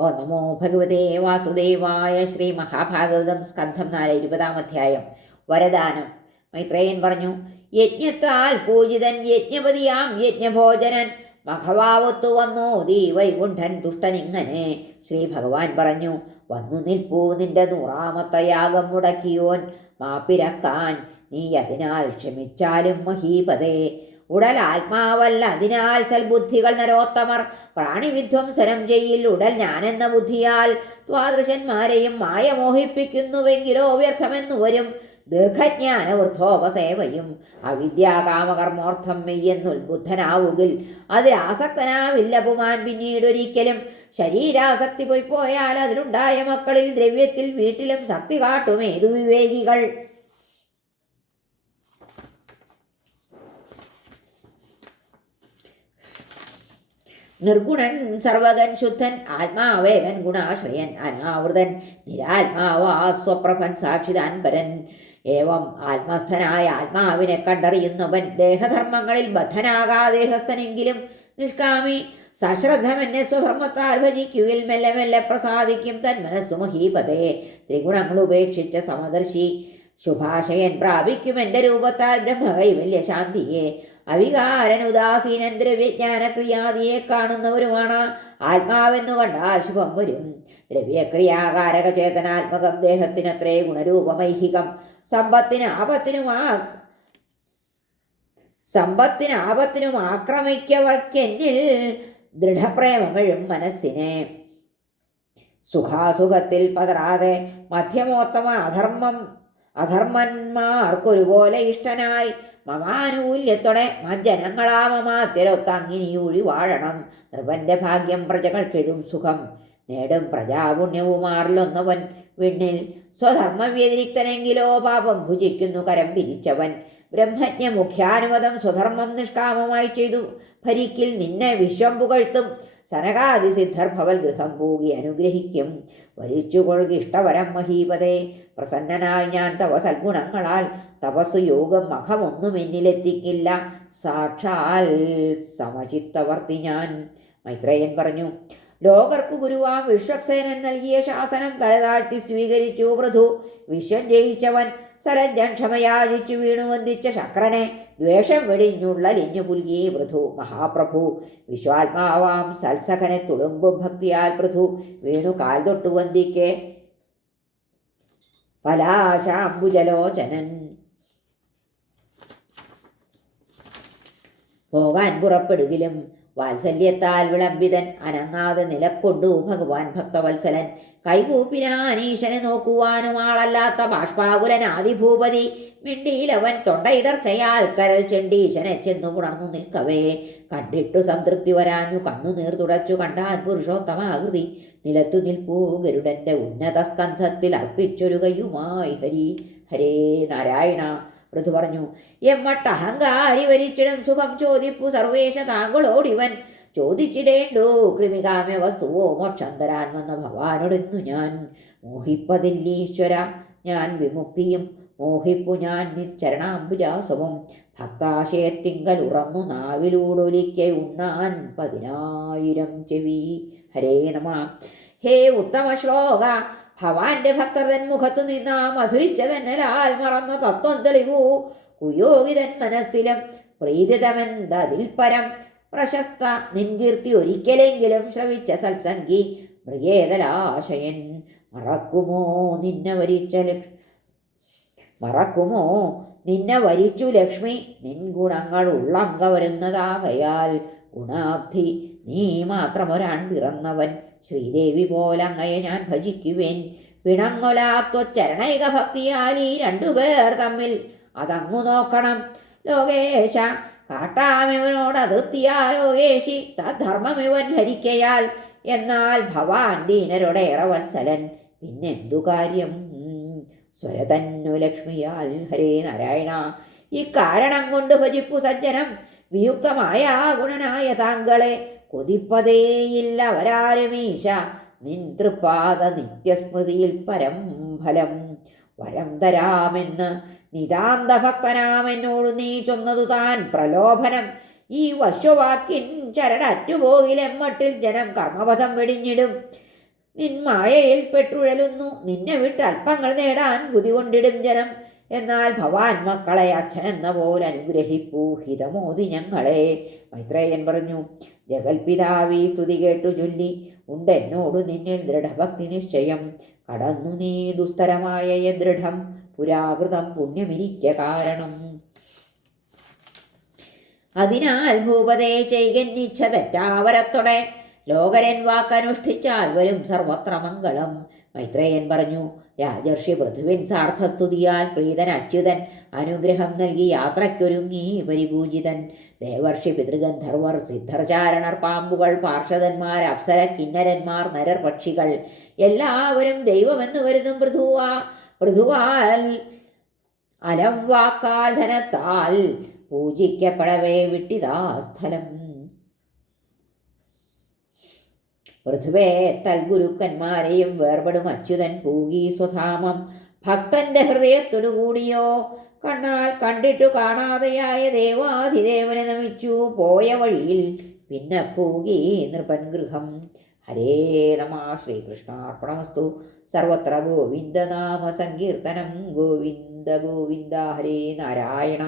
ഓ നമോ ഭഗവതേ വാസുദേവായ ശ്രീ മഹാഭാഗവതം സ്കന്ധം നാല് ഇരുപതാം അധ്യായം വരദാനം. മൈത്രേയൻ പറഞ്ഞു യജ്ഞത്താൽ പൂജിതൻ യജ്ഞപതിയാം യജ്ഞഭോജനൻ. മഹവാവത്തു വന്നു ദീ വൈകുണ്ഠൻ ദുഷ്ടനിങ്ങനെ ശ്രീ ഭഗവാൻ പറഞ്ഞു വന്നു നിൽപ്പൂ നിന്റെ നൂറാമത്തെ യാഗം മുടക്കിയോൻ. മാപ്പിരക്കാൻ നീ അതിനാൽ ക്ഷമിച്ചാലും മഹീപതേ. ഉടൽ ആത്മാവല്ല അതിനാൽ സൽബുദ്ധികൾ നരോത്തമർ. പ്രാണിവിധ്വംസനം ചെയ്യിൽ ഉടൽ ഞാനെന്ന ബുദ്ധിയാൽ ദ്വാദൃശന്മാരെയും മായ മോഹിപ്പിക്കുന്നുവെങ്കിലോ വ്യർത്ഥമെന്നു വരും. ദീർഘജ്ഞാന വൃദ്ധോപസേവയും അവിദ്യാകാമകർമ്മോർത്ഥം മെയ്യെന്നുത്ബുദ്ധനാവുകിൽ അതിൽ ആസക്തനാവില്ല പുമാൻ പിന്നീടൊരിക്കലും. ശരീരാസക്തി പോയി പോയാൽ അതിലുണ്ടായ മക്കളിൽ ദ്രവ്യത്തിൽ വീട്ടിലും ശക്തി കാട്ടും ഏതു വിവേകികൾ? നിർഗുണൻ സർവകൻ ശുദ്ധൻ ആത്മാവേകൻ ഗുണാശ്രയൻ അനാവൃതൻ നിരാത്മാവാ സ്വപ്രഭൻ സാക്ഷിതാൻ പരൻ ഏവം ആത്മസ്ഥനായ ആത്മാവിനെ കണ്ടറിയുന്നവൻ ദേഹധർമ്മങ്ങളിൽ ബദ്ധനാകാദേഹസ്ഥനെങ്കിലും നിഷ്കാമി. സശ്രദ്ധമെന്നെ സ്വധർമ്മത്താൽ ഭജിക്കുകയിൽ മെല്ലെ മെല്ലെ പ്രസാദിക്കും തൻ മനസ്സു മഹീപതേ. ത്രിഗുണങ്ങൾ ഉപേക്ഷിച്ച സമദർശി ശുഭാശയൻ പ്രാപിക്കും എന്റെ രൂപത്താൽ ബ്രഹ്മകൈവല്യ ശാന്തിയെ അവികാരൻ ഉദാസീനൻ ദ്രവ്യജ്ഞാനക്രിയാദിയെ കാണുന്നവരുമാണ്. ആത്മാവെന്നു കണ്ടാൽ ശുഭം വരും. ദ്രവ്യക്രിയാകാരക ചേതനാത്മകം ദേഹത്തിനത്രേ ഗുണരൂപമൈഹികം. സമ്പത്തിന് ആപത്തിനുമാ സമ്പത്തിന് ആപത്തിനും ആക്രമിക്കവർക്കെന്നിൽ ദൃഢപ്രേമമെഴും മനസ്സിനെ. സുഖാസുഖത്തിൽ പതറാതെ മധ്യമോത്തമ അധർമ്മം അധർമ്മന്മാർക്കൊരുപോലെ ഇഷ്ടനായി മമാനൂല്യത്തോടെ മജ്ജനങ്ങളാമമാത്തിരൊത്തങ്ങിനിയൂഴി വാഴണം നൃപന്റെ ഭാഗ്യം പ്രജകൾക്കെഴും സുഖം. നേടും പ്രജാപുണ്യവുമാറിലൊന്നവൻ വിണ്ണിൽ. സ്വധർമ്മ വ്യതിരിക്തനെങ്കിലോ പാപം ഭുജിക്കുന്നു കരം പിരിച്ചവൻ. ബ്രഹ്മജ്ഞ മുഖ്യാനുമതം സ്വധർമ്മം നിഷ്കാമമായി ചെയ്തു. ഭരിക്കിൽ നിന്നെ വിശ്വം പുകഴ്ത്തും. സനകാദി സിദ്ധർ ഭവൽ ഗൃഹം പൂകി അനുഗ്രഹിക്കും. വലിച്ചുകൊള്ളുക ഇഷ്ടവരം മഹീപതേ. പ്രസന്നനായി ഞാൻ തവ സൽഗുണങ്ങളാൽ തപസ് യോഗം മഖമൊന്നും എന്നിലെത്തിക്കില്ല. സാക്ഷാൽ സമചിത്തവർത്തി ഞാൻ. മൈത്രേയൻ പറഞ്ഞു ലോകർക്കു ഗുരുവാം വിശ്വക്സേനൻ നൽകിയ ശാസനം തലതാഴ്ത്തി സ്വീകരിച്ചു പൃഥു. വിശ്വം ജയിച്ചവൻ സലജ്ജൻ ക്ഷമയാചിച്ചു വീണു വന്ദിച്ച ശക്രനെ. ദ്വേഷം വെടിഞ്ഞുള്ള ലിഞ്ഞു പുൽകി പൃഥു. മഹാപ്രഭു. വിശ്വാത്മാവാം സൽസഖനെ തുളുമ്പും ഭക്തിയാൽ പൃഥു. വീണു കാൽ തൊട്ടു വന്ദിക്കെ. പലാശാംബുജലോചനൻ പോകാൻ പുറപ്പെടുകിലും വാത്സല്യത്താൽ വിളംബിതൻ അനങ്ങാതെ നിലക്കൊണ്ടു ഭഗവാൻ ഭക്തവത്സലൻ. കൈകൂപ്പിനാനീശനെ നോക്കുവാനും ആളല്ലാത്ത ബാഷ്പാകുലൻ ആദിഭൂപതി. മിണ്ടിയിലവൻ തൊണ്ടയിടർച്ചയാൽ കരൽ ചെണ്ടീശനെ ചെന്നു ഉണർന്നു നിൽക്കവേ. കണ്ടിട്ടു സംതൃപ്തി വരാഞ്ഞു കണ്ണുനീർ തുടച്ചു കണ്ടാൻ പുരുഷോത്തമാകൃതി. നിലത്തു നിൽപ്പൂ ഗരുഡന്റെ ഉന്നത സ്കന്ധത്തിൽ അർപ്പിച്ചൊരു കയ്യുമായി ഹരി. ഹരേ നാരായണ. പൃഥു പറഞ്ഞു എമ്മട്ട് അഹങ്കാരി വരിച്ചിടും സുഖം ചോദിപ്പു സർവേശ താങ്കളോടിവൻ. ചോദിച്ചിടേണ്ടു കൃമികാമ്യ വസ്തുവോ മോക്ഷം തരാൻ വന്ന ഭവാനോടെന്നു ഞാൻ. മോഹിപ്പതില്ലീശ്വര ഞാൻ വിമുക്തിയും. മോഹിപ്പു ഞാൻ നിച്ചരണാംബുജാസവും. ഭക്താശയത്തിങ്കൽ ഉറന്നു നാവിലൂടൊലിക്കെ ഉണ്ണാൻ പതിനായിരം ചെവി. ഹരേ നമ. ഹേ ഉത്തമ ശ്ലോക. ഭവാന്റെ ഭക്തർ മുഖത്തു നിന്നാ മധുരിച്ചതെന്നലാൽ മറന്ന തത്വം തെളിവൂ. കുയോഗിതൻ മനസ്സിലും പ്രീതിതമൻ തതിൽ പരം. പ്രശസ്ത നിൻകീർത്തി ഒരിക്കലെങ്കിലും ശ്രവിച്ച സത്സംഗി മൃഗേതലാശയൻ മറക്കുമോ നിന്നെ വരിച്ച മറക്കുമോ നിന്നെ വരിച്ചു ലക്ഷ്മി? നിൻ ഗുണങ്ങൾ ഉള്ളങ്ക വരുന്നതാകയാൽ ഗുണാബ്ധി നീ മാത്രമൊരാൺ പിറന്നവൻ. ശ്രീദേവി പോലങ്ങയെ ഞാൻ ഭജിക്കുവേൻ. പിണങ്ങൊലാത്വച്ചരണൈക ഭക്തിയാൽ ഈ രണ്ടുപേർ തമ്മിൽ. അതങ്ങു നോക്കണം. ലോകേശ കാട്ടാമിവനോട് അതിർത്തിയാ ലോകേശി തദ്ധർമ്മമിവൻ ഹരിക്കയാൽ. എന്നാൽ ഭവാൻ ദീനരുടെ ഇറവത്സലൻ. പിന്നെന്തു കാര്യം? സ്വരതന്നു ലക്ഷ്മിയാൽ ഹരേ നാരായണ. ഈ കാരണം കൊണ്ട് ഭജിപ്പു സജ്ജനം വിയുക്തമായ ഗുണനായ താങ്കളെ. കൊതിപ്പതേയില്ല വരാരുമീശ. നിൻ തൃപാത നിത്യസ്മൃതിയിൽ പരം ഫലം. വരം തരാമെന്ന് നിതാന്ത ഭക്തനാമെന്നോട് നീ ചൊന്നതു താൻ പ്രലോഭനം. ഈ വശ്വവാക്യൻ ചരടറ്റുപോകിലെമ്മട്ടിൽ ജനം കർമ്മപഥം വെടിഞ്ഞിടും. നിൻ മായയിൽ പെട്ടുഴലുന്നു നിന്നെ വിട്ട് അല്പങ്ങൾ നേടാൻ ബുദ്ധി കൊണ്ടിടും ജനം. എന്നാൽ ഭവാൻ മക്കളെ അച്ഛൻ എന്ന പോലെ അനുഗ്രഹിപ്പൂ ഹിതമോതി ഞങ്ങളെ. മൈത്രേയൻ പറഞ്ഞു ജഗൽപിതാവി സ്തുതി കേട്ടു ചൊല്ലി. ഉണ്ടെന്നോട് നിന്നിൽ ദൃഢഭക്തി നിശ്ചയം. കടന്നു നീ ദുസ്തരമായ ദൃഢം. പുരാകൃതം പുണ്യമിരിക്ക കാരണം. അതിനാൽ ഭൂപതേ ചെയ്കന്നിച്ഛ തെറ്റാവരത്തോടെ. ലോകരൻ വാക്കനുഷ്ഠിച്ചാൽ വരും സർവത്ര മംഗളം. മൈത്രേയൻ പറഞ്ഞു രാജർഷി പൃഥുവിൻ സാർത്ഥസ്തുതിയാൽ പ്രീതൻ അച്യുതൻ അനുഗ്രഹം നൽകി യാത്രയ്ക്കൊരുങ്ങി പരിപൂജിതൻ. ദേവർഷി പിതൃഗന്ധർവർ സിദ്ധർചാരണർ പാമ്പുകൾ പാർഷദന്മാർ അപ്സര കിന്നരന്മാർ നരർ പക്ഷികൾ എല്ലാവരും ദൈവമെന്നു കരുതും പൃഥുവാ പൃഥുവാൽ അലം വാക്കാൽ ധനത്താൽ പൂജിക്കപ്പെടവേ വിട്ടിതാ സ്ഥലം. പൃഥുവേ തൽഗുരുക്കന്മാരെയും വേർപെടും അച്യുതൻ പൂകി സ്വധാമം. ഭക്തന്റെ ഹൃദയത്തോടു കൂടിയോ കണ്ണാൽ കണ്ടിട്ടു കാണാതെയായ ദേവാധിദേവനെ നമിച്ചു പോയ വഴിയിൽ പിന്നെ പൂകി നൃപൻ ഗൃഹം. ഹരേ നമ ശ്രീകൃഷ്ണാർപ്പണമസ്തു. സർവത്ര ഗോവിന്ദനാമ സങ്കീർത്തനം. ഗോവിന്ദ ഗോവിന്ദ ഹരേ നാരായണ.